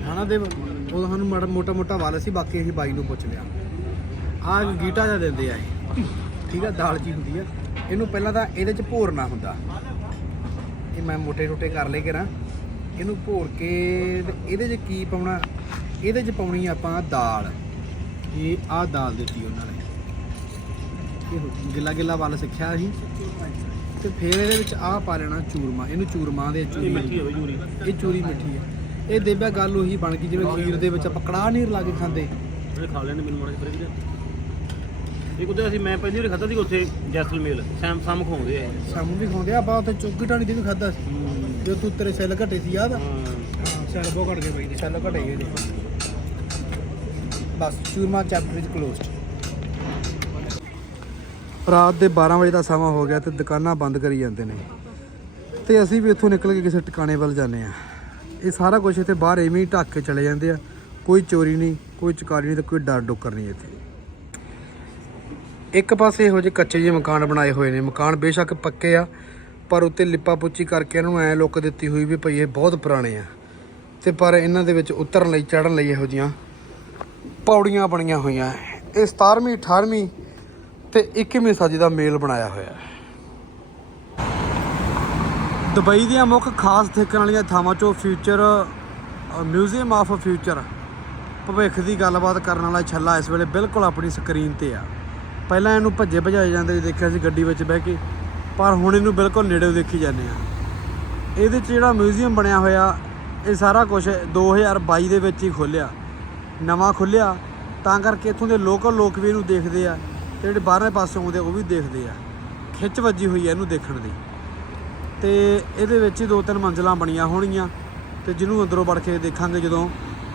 ਹਨਾ ਦੇ ਉਦੋਂ ਸਾਨੂੰ ਮਾੜਾ ਮੋਟਾ ਮੋਟਾ ਵੱਲ ਸੀ ਬਾਕੀ ਅਸੀਂ ਬਾਈ ਨੂੰ ਪੁੱਛ ਲਿਆ ਆਹ ਗੀਟਾ ਜਿਹਾ ਦਿੰਦੇ ਆ ਇਹ। ਠੀਕ ਆ, ਦਾਲ ਜੀ ਹੁੰਦੀ ਆ। ਇਹਨੂੰ ਪਹਿਲਾਂ ਤਾਂ ਇਹਦੇ ਚ ਭੋਰਨਾ ਹੁੰਦਾ। ਇਹ ਮੈਂ ਮੋਟੇ ਟੋਟੇ ਕਰ ਲਏ ਕਰਾਂ। ਇਹਨੂੰ ਭੋਰ ਕੇ ਇਹਦੇ ਚ ਕੀ ਪਾਉਣਾ? ਇਹਦੇ ਚ ਪਾਉਣੀ ਆਪਾਂ ਦਾਲ। ਇਹ ਆਹ ਦਾਲ ਦਿੱਤੀ ਉਹਨਾਂ ਨੇ। ਇਹ ਗਿੱਲਾ ਗਿੱਲਾ ਵੱਲ ਸਿੱਖਿਆ ਅਸੀਂ। ਤੇ ਫਿਰ ਇਹਦੇ ਵਿੱਚ ਆਹ ਪਾ ਲੈਣਾ ਚੂਰਮਾ ਇਹਨੂੰ ਚੂਰਮਾ ਦੇ ਚੂਰੀ ਮਿੱਠੀ ਹੋਵੇ ਜੂਰੀ ਇਹ ਚੂਰੀ ਮਿੱਠੀ ਹੈ। ਇਹ ਦੇਬਿਆ ਗੱਲ ਉਹੀ ਬਣ ਗਈ ਜਿਵੇਂ ਖੀਰ ਦੇ ਵਿੱਚ ਆਪਾਂ ਕੜਾਹ ਨੀਰ ਲਾ ਕੇ ਖਾਂਦੇ। ਇਹ ਖਾ ਲੈਣੇ ਮੈਨੂੰ ਮਾੜਾ ਜਿਹਾ ਇਹ ਕੁਦੇ ਅਸੀਂ ਮੈਂ ਪਹਿਲੀ ਵਾਰ ਖਾਧਾ ਸੀ ਉੱਥੇ ਜੈਸਲਮੇਲ ਸੈਮ ਸਮ ਖਵਾਉਂਦੇ ਆ। ਸਾਨੂੰ ਵੀ ਖਾਂਦੇ ਆ ਆਪਾਂ ਉੱਥੇ ਚੌਕੀ ਟਾਣੀ ਦੇ ਵੀ ਖਾਦਾ ਸੀ। ਜਦੋਂ ਤੂੰ ਤੇਰੇ ਸੈੱਲ ਘਟੇ ਸੀ ਯਾਦ ਸੈੱਲ ਬਹੁਤ ਘਟ ਗਏ ਬਾਈ ਦੇ। ਸੈੱਲ ਘਟੇ ਗਏ ਬਸ ਚੂਰਮਾ ਚੈਪਟਰ ਇਜ਼ ਕਲੋਜ਼ਡ ਰਾਤ ਦੇ 12 ਵਜੇ ਦਾ ਸਮਾਂ ਹੋ ਗਿਆ ਤੇ ਦੁਕਾਨਾਂ ਬੰਦ ਕਰੀ ਜਾਂਦੇ ਨੇ। ਤੇ ਅਸੀਂ ਵੀ ਇੱਥੋਂ ਨਿਕਲ ਕੇ ਕਿਸੇ ਟਿਕਾਣੇ ਵੱਲ ਜਾਂਦੇ ਆ ਇਹ ਸਾਰਾ ਕੁਝ ਇੱਥੇ ਬਾਹਰ ਐਵੇਂ ਹੀ ਢੱਕ ਕੇ ਚਲੇ ਜਾਂਦੇ ਆ। ਕੋਈ ਚੋਰੀ ਨਹੀਂ, ਕੋਈ ਚੁਕਾਰੀ ਨਹੀਂ ਤੇ ਕੋਈ ਡਰ ਡੋਕਰ ਨਹੀਂ ਇੱਥੇ। ਇੱਕ ਪਾਸੇ ਇਹੋ ਜਿਹੇ ਕੱਚੇ ਜਿਹੇ ਮਕਾਨ ਬਣਾਏ ਹੋਏ ਨੇ। ਮਕਾਨ ਬੇਸ਼ੱਕ ਪੱਕੇ ਆ, ਪਰ ਉੱਤੇ ਲਿੱਪਾ ਪੁੱਚੀ ਕਰਕੇ ਇਹਨਾਂ ਨੂੰ ਐ ਲੁੱਕ ਦਿੱਤੀ ਹੋਈ ਵੀ ਭਈ ਇਹ ਬਹੁਤ ਪੁਰਾਣੇ ਆ। ਤੇ ਪਰ ਇਹਨਾਂ ਦੇ ਵਿੱਚ ਉਤਰਨ ਲਈ ਚੜਨ ਲਈ ਇਹੋ ਜੀਆਂ ਪੌੜੀਆਂ ਬਣੀਆਂ ਹੋਈਆਂ। ਇਹ 17ਵੀਂ 18ਵੀਂ ਤੇ 21ਵੀਂ ਸਦੀ ਦਾ ਮੇਲ ਬਣਾਇਆ ਹੋਇਆ ਹੈ। ਦੁਬਈ ਦੀਆਂ ਮੁੱਖ ਖਾਸ ਦੇਖਣ ਵਾਲੀਆਂ ਥਾਵਾਂ ਚੋਂ ਫਿਊਚਰ ਮਿਊਜ਼ੀਅਮ ਆਫ ਫਿਊਚਰ ਭਵਿੱਖ ਦੀ ਗੱਲਬਾਤ ਕਰਨ ਵਾਲਾ ਛੱਲਾ ਇਸ ਵੇਲੇ ਬਿਲਕੁਲ ਆਪਣੀ ਸਕਰੀਨ ਤੇ ਆ। ਪਹਿਲਾਂ ਇਹਨੂੰ ਭੱਜੇ ਭਜਾਏ ਜਾਂਦੇ ਦੇਖਿਆ ਸੀ ਗੱਡੀ ਵਿੱਚ ਬਹਿ ਕੇ, ਪਰ ਹੁਣ ਇਹਨੂੰ ਬਿਲਕੁਲ ਨੇੜੇੋਂ ਦੇਖੀ ਜਾਂਦੇ ਆ। ਇਹਦੇ 'ਚ ਜਿਹੜਾ ਮਿਊਜ਼ੀਅਮ ਬਣਿਆ ਹੋਇਆ, ਇਹ ਸਾਰਾ ਕੁਝ 2022 ਦੇ ਵਿੱਚ ਹੀ ਖੋਲਿਆ ਨਵਾਂ ਖੁੱਲਿਆ ਤਾਂ ਕਰਕੇ ਇੱਥੋਂ ਦੇ ਲੋਕਲ ਲੋਕ ਵੀ ਇਹਨੂੰ ਦੇਖਦੇ ਆ। ਤੇ ਜਿਹੜੇ ਬਾਹਰਲੇ ਪਾਸੋਂ ਆਉਂਦੇ ਉਹ ਵੀ ਦੇਖਦੇ ਆ। ਖਿੱਚ ਵੱਜੀ ਹੋਈ ਹੈ ਇਹਨੂੰ ਦੇਖਣ ਦੀ। ਤੇ ਇਹਦੇ ਵਿੱਚ ਹੀ ਦੋ ਤਿੰਨ ਮੰਜ਼ਲਾਂ ਬਣੀਆਂ ਹੋਣਗੀਆਂ ਤੇ ਜਿਹਨੂੰ ਅੰਦਰੋਂ ਵੜ ਕੇ ਦੇਖਾਂਗੇ ਜਦੋਂ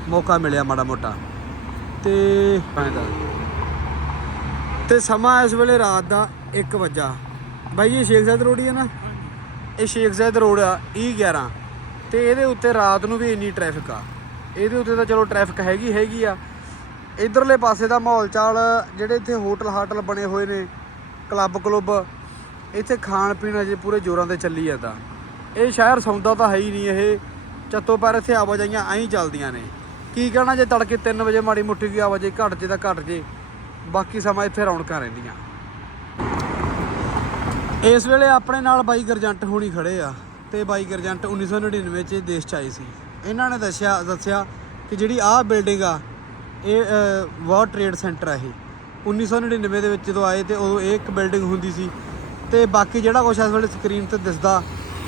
ਮੌਕਾ ਮਿਲਿਆ ਮਾੜਾ ਮੋਟਾ। ਤੇ ਤੇ ਸਮਾਂ ਇਸ ਵੇਲੇ ਰਾਤ ਦਾ 1 ਵਜਾ। ਬਾਈ, ਇਹ ਸ਼ੇਖ ਰੋਡ ਹੀ ਹੈ ਨਾ? ਇਹ ਸ਼ੇਖ ਜ਼ੈਦ ਰੋਡ ਆ E11 ਤੇ ਇਹਦੇ ਉੱਤੇ ਰਾਤ ਨੂੰ ਵੀ ਇੰਨੀ ਟ੍ਰੈਫਿਕ ਆ। ਇਹਦੇ ਉੱਤੇ ਤਾਂ ਚਲੋ ਟ੍ਰੈਫਿਕ ਹੈਗੀ ਹੈਗੀ ਆ। ਇਧਰਲੇ ਪਾਸੇ ਦਾ ਮਾਹੌਲ ਚਾਲ, ਜਿਹੜੇ ਇੱਥੇ ਹੋਟਲ ਹਾਟਲ ਬਣੇ ਹੋਏ ਨੇ, ਕਲੱਬ ਕਲੁੱਬ, ਇੱਥੇ ਖਾਣ ਪੀਣ ਅਜੇ ਪੂਰੇ ਜ਼ੋਰਾਂ ਤੇ ਚੱਲੀ ਜਾਂਦਾ। ਇਹ ਸ਼ਹਿਰ ਸੌਂਦਾ ਤਾਂ ਹੈ ਹੀ ਨਹੀਂ ਇਹ, ਚੱਤੋ ਪਰ ਇੱਥੇ ਆਵਾਜਾਈਆਂ ਐਂ ਚੱਲਦੀਆਂ ਨੇ। ਕੀ ਕਹਿਣਾ ਜੇ ਤੜਕੇ 3 ਵਜੇ ਮਾੜੀ ਮੁੱਠੀ ਦੀ ਆਵਾਜਾਈ ਘਟ ਜੇ ਤਾਂ ਘਟ ਜੇ, ਬਾਕੀ ਸਮਾਂ ਇੱਥੇ ਰੌਣਕਾਂ ਰਹਿੰਦੀਆਂ। ਇਸ ਵੇਲੇ ਆਪਣੇ ਨਾਲ ਬਾਈ ਗਰਜੰਟ ਹੋਣੀ ਖੜੇ ਆ, ਤੇ ਬਾਈ ਗਰਜੰਟ 1999 ਚ ਦੇਸ਼ ਚ ਆਏ ਸੀ। ਇਹਨਾਂ ਨੇ ਦੱਸਿਆ ਦੱਸਿਆ ਕਿ ਜਿਹੜੀ ਆਹ ਬਿਲਡਿੰਗ ਆ ਇਹ ਵਰਲਡ ਟ੍ਰੇਡ ਸੈਂਟਰ ਆ ਇਹ। 1999 ਦੇ ਵਿੱਚ ਜਦੋਂ ਆਏ ਤੇ ਉਦੋਂ ਇਹ ਇੱਕ ਬਿਲਡਿੰਗ ਹੁੰਦੀ ਸੀ। ਤੇ ਬਾਕੀ ਜਿਹੜਾ ਕੁਛ ਇਸ ਵੇਲੇ ਸਕਰੀਨ ਤੇ ਦਿਸਦਾ,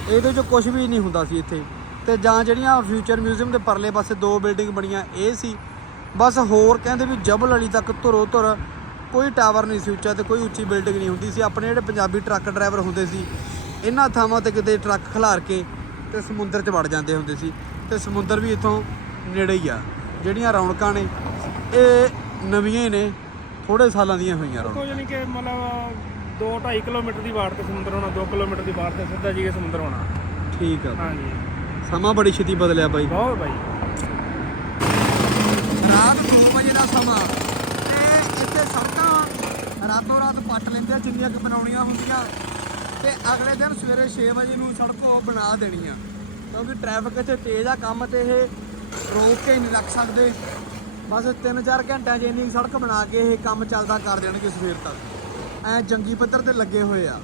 ਇਹਦੇ ਚੋਂ ਕੁਝ ਵੀ ਨਹੀਂ ਹੁੰਦਾ ਸੀ ਇੱਥੇ। ਤੇ ਜਾਂ ਜਿਹੜੀਆਂ ਫਿਊਚਰ ਮਿਊਜ਼ੀਅਮ ਦੇ ਪਰਲੇ ਪਾਸੇ ਦੋ ਬਿਲਡਿੰਗ ਬਣੀਆਂ, ਇਹ ਸੀ। ਬਸ ਹੋਰ ਕਹਿੰਦੇ ਵੀ ਜਬਲ ਅਲੀ ਤੱਕ ਧੁਰੋ ਧੁਰ ਕੋਈ ਟਾਵਰ ਨਹੀਂ ਸੀ ਉੱਚਾ ਤੇ ਕੋਈ ਉੱਚੀ ਬਿਲਡਿੰਗ ਨਹੀਂ ਹੁੰਦੀ ਸੀ। ਆਪਣੇ ਜਿਹੜੇ ਪੰਜਾਬੀ ਟਰੱਕ ਡਰਾਈਵਰ ਹੁੰਦੇ ਸੀ, ਇਹਨਾਂ ਥਾਵਾਂ ਤੇ ਕਿਤੇ ਟਰੱਕ ਖਿਲਾਰ ਕੇ ਤੇ ਸਮੁੰਦਰ 'ਚ ਵੜ ਜਾਂਦੇ ਹੁੰਦੇ ਸੀ। ਤੇ ਸਮੁੰਦਰ ਵੀ ਇੱਥੋਂ ਨੇੜੇ ਹੀ ਆ। ਜਿਹੜੀਆਂ ਰੌਣਕਾਂ ਨੇ ਇਹ ਨਵੀਆਂ ਹੀ ਨੇ ਥੋੜੇ ਸਾਲਾਂ ਦੀਆਂ ਹੋਈਆਂ ਰੌਣਕਾਂ। ਕੋਈ ਕਿ ਮਤਲਬ 2.5 ਕਿਲੋਮੀਟਰ ਦੀ ਵਾਟ ਤੇ ਸਮੁੰਦਰ ਹੋਣਾ 2 ਕਿਲੋਮੀਟਰ ਦੀ ਵਾਟ ਤੇ ਸਿੱਧਾ ਜੀ ਸਮੁੰਦਰ ਹੋਣਾ। ਠੀਕ ਆ। ਹਾਂਜੀ। ਸਮਾਂ ਬੜੀ ਛੇਤੀ ਬਦਲਿਆ ਬਾਈ। ਬਹੁਤ ਬਾਈ। ਰਾਤ 2 ਵਜੇ ਦਾ ਸਮਾਂ। ਤੇ ਇੱਥੇ ਸੜਕਾਂ ਰਾਤੋਂ ਰਾਤ ਪੱਟ ਲੈਂਦੇ ਆ ਜਿੰਨੀਆਂ ਕਿ ਬਣਾਉਣੀਆਂ ਹੁੰਦੀਆਂ। ਤੇ ਅਗਲੇ ਦਿਨ ਸਵੇਰੇ 6 ਵਜੇ ਨੂੰ ਸੜਕ ਉਹ ਬਣਾ ਦੇਣੀ ਆ। ਕਿਉਂਕਿ ਟ੍ਰੈਫਿਕ ਇੱਥੇ ਤੇਜ਼ ਆ ਕੰਮ ਤੇ ਇਹ ਰੋਕ ਕੇ ਨਹੀਂ ਰੱਖ ਸਕਦੇ। ਬਸ 3-4 ਘੰਟਿਆਂ 'ਚ ਇੰਨੀ ਸੜਕ ਬਣਾ ਕੇ ਇਹ ਕੰਮ ਚੱਲਦਾ ਕਰ ਦੇਣਗੇ ਸਵੇਰ ਤੱਕ। ਐ ਜੰਗੀ ਪੱਧਰ ਤੇ ਲੱਗੇ ਹੋਏ ਆ।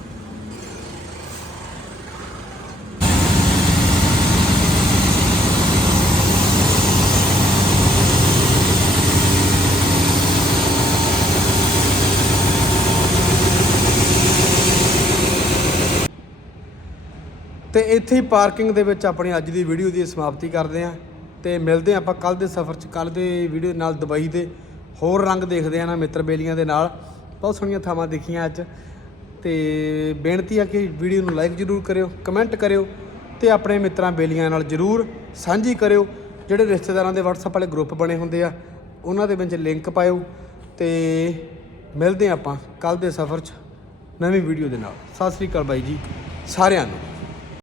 ਤੇ ਇੱਥੇ ਹੀ ਪਾਰਕਿੰਗ ਦੇ ਵਿੱਚ ਆਪਣੀ ਅੱਜ ਦੀ ਵੀਡੀਓ ਦੀ ਸਮਾਪਤੀ ਕਰਦੇ ਆਂ। ਤੇ ਮਿਲਦੇ ਆਂ ਆਪਾਂ ਕੱਲ ਦੇ ਸਫ਼ਰ 'ਚ ਕੱਲ ਦੇ ਵੀਡੀਓ ਨਾਲ ਦੁਬਈ ਦੇ ਹੋਰ ਰੰਗ ਦੇਖਦੇ ਆਂ ਨਾ ਮਿੱਤਰ ਬੇਲੀਆਂ ਦੇ ਨਾਲ। ਬਹੁਤ ਸੋਹਣੀਆਂ ਥਾਵਾਂ ਦੇਖੀਆਂ ਅੱਜ। ਤੇ ਬੇਨਤੀ ਆ ਕਿ ਵੀਡੀਓ ਨੂੰ ਲਾਈਕ ਜ਼ਰੂਰ ਕਰਿਓ ਕਮੈਂਟ ਕਰਿਓ ਤੇ ਆਪਣੇ ਮਿੱਤਰਾਂ ਬੇਲੀਆਂ ਨਾਲ ਜ਼ਰੂਰ ਸਾਂਝੀ ਕਰਿਓ। ਜਿਹੜੇ ਰਿਸ਼ਤੇਦਾਰਾਂ ਦੇ WhatsApp ਵਾਲੇ ਗਰੁੱਪ ਬਣੇ ਹੁੰਦੇ ਆ, ਉਹਨਾਂ ਦੇ ਵਿੱਚ ਲਿੰਕ ਪਾਇਓ ਤੇ ਮਿਲਦੇ ਆਂ ਆਪਾਂ ਕੱਲ ਦੇ ਸਫ਼ਰ 'ਚ ਨਵੀਂ ਵੀਡੀਓ ਦੇ ਨਾਲ। ਸਤਿ ਸ੍ਰੀ ਅਕਾਲ ਬਾਈ ਜੀ, ਸਾਰਿਆਂ ਨੂੰ।